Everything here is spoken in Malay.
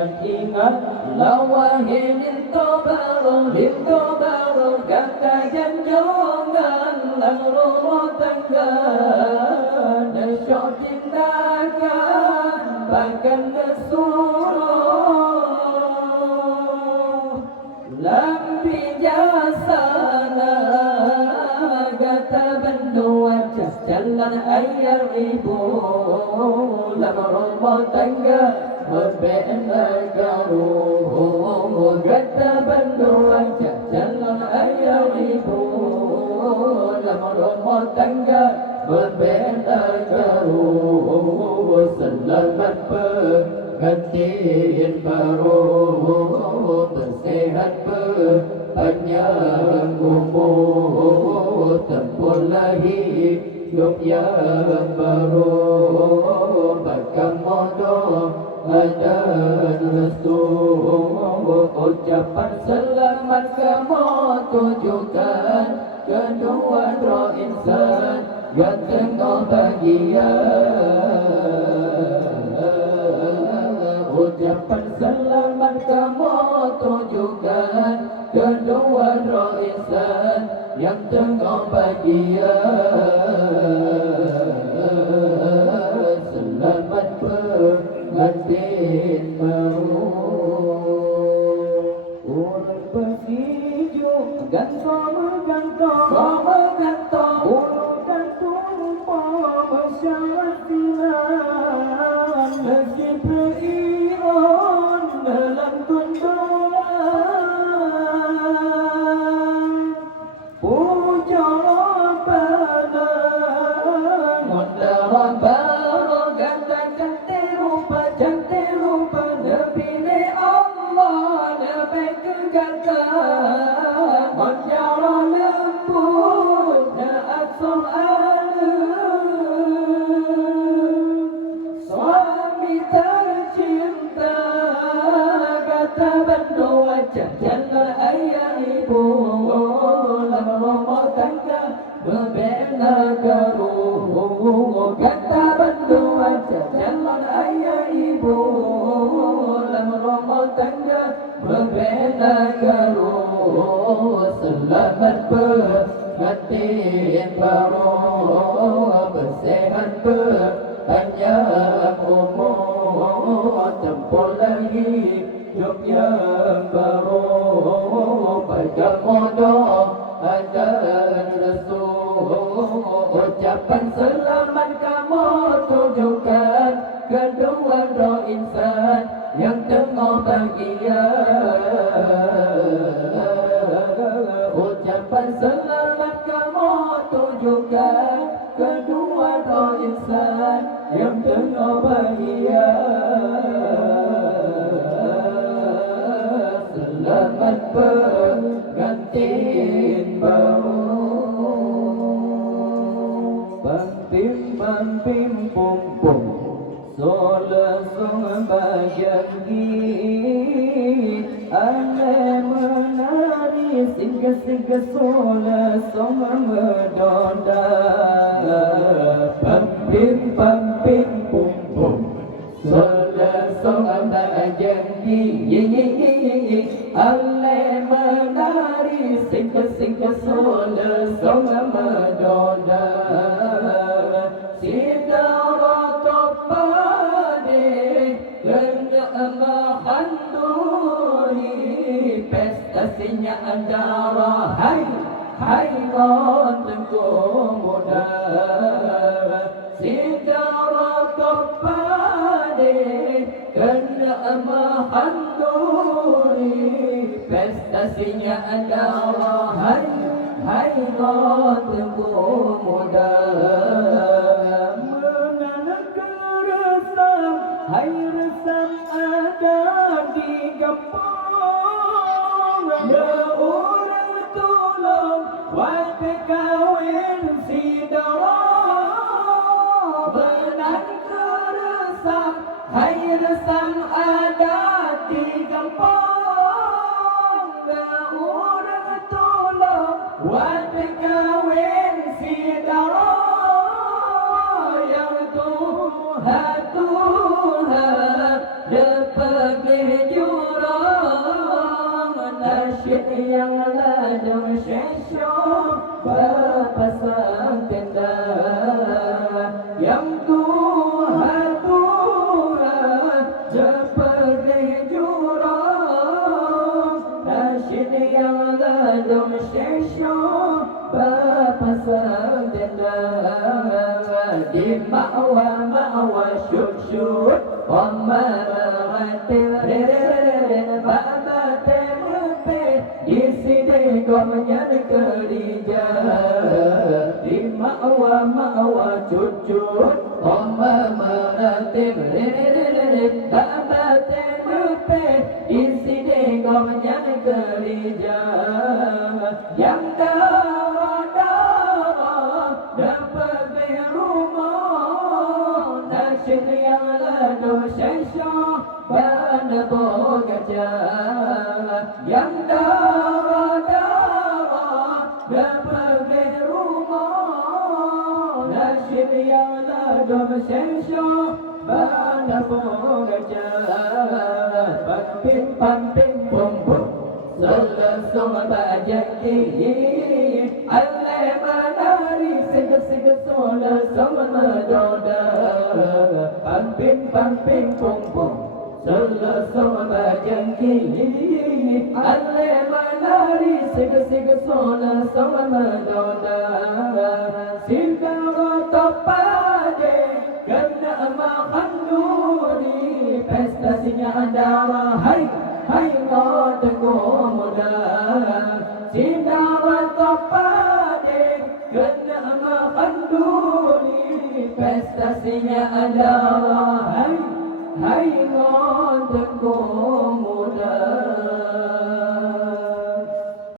Ingat wahai linto baru kata janjongan lang rumah tangga nasyok tindakan bahkan bersuruh lampi jasana kata bandu wajah jalan ayam ibu lang rumah tangga berbeda garuh kata bandu wajah jalan ayam ibu lang rumah tangga berbeda garuh selamat pengantin baru bersehat berpanjang umur tempur lagi hidup yang baru bahkan modal dan restu ucapan selamat kamu tujukan kedua roh insan yang tengah bahagia ucapan selamat kamu tujukan kedua roh insan yang tengah bahagia selamat pengantin baru orang berhijau gantong orang gantung masyarakat meski beriron dalam kundulan puja Rabbana mundara baru ganda cantik rupa Nabi Allah Nabi kegagah mundara lembut naat soal suami tercinta kata bandu wajah jalan ayah ibu lang rumah tangga berbeda garuh kata bandu wajah jalan ayah ibu lang rumah tangga berbeda garuh selamat pengantin baru bersehat berpanjang umur tempur lagi hidup yang baru baca modal dan resul ucapan selamat kamu tujukan kedua roh insan yang tengah bahagia ucapan selamat kamu tujukan kedua roh insan yang tengah bahagia selamat pengantin baru Pampim pum pum sola song bahagia ane menari singa sola song medonda pampim pum pum sola song bahagia ane menari singa sola song medonda pestasinya antara hai kon tengku muda sidara kepade kena mahanduri pestasinya antara hai kon tengku muda menanam resam hai resam ada di gampang ya orang tolong waktu kawin si darah benar keresam hai resam ada di gampang ya orang tolong waktu kawin si darah yang Tuhan dapat dong syesyo berpasang tenda yang Tuhan Tuhan seperti jurang nasyid yang dong syesyo berpasang tenda di ma'wa syuk Omaratil reren baba temupe di sini komnya kerja di ma'wa cucut Omaratil reren baba temupe di sini komnya kerja yang darah dapat di rumah nasyid yang lalu syesyo pada bogaja yang darah-darah dapat di rumah nasyid yang lalu syesyo pada bogaja pamping bum bum Selesung bajaki Allah menari seger-seger selesung medoda Pamping pung pung Selesung bajaki Allah menari seger-seger selesung medoda Sindara topade kena makan duri Pestasinya darah hai Hayo tengku muda Sindara topade kena makan duri Prestasinya adalah Hayo tengku muda